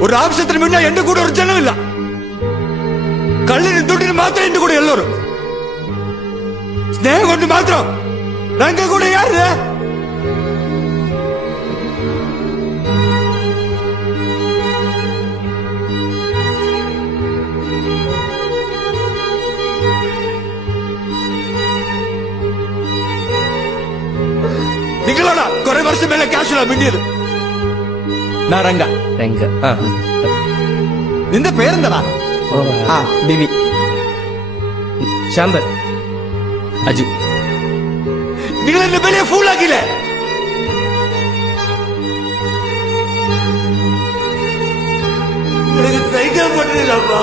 ഒരു ആവശ്യത്തിന് മുന്നേ എന്റെ കൂടെ ഒരു ജനമില്ല. കള്ളിന് തൊട്ടിന് മാത്രം എന്റെ കൂടെ എല്ലാവരും. സ്നേഹം കൊണ്ട് മാത്രം ഞങ്ങളുടെ കൂടെ യാര്? നിങ്ങളാണ് കുറെ വർഷം മേലെ ക്യാഷുള്ള മിണ്ടിയത്. രംഗ. നിന്റെ പേരെന്താടാ? ബിബി. ശാന്തൻ. അജു. നിങ്ങൾ എന്നെ വലിയ ഫൂളാക്കില്ലേ? എനിക്ക് സഹിക്കാൻ പറ്റില്ലപ്പാ.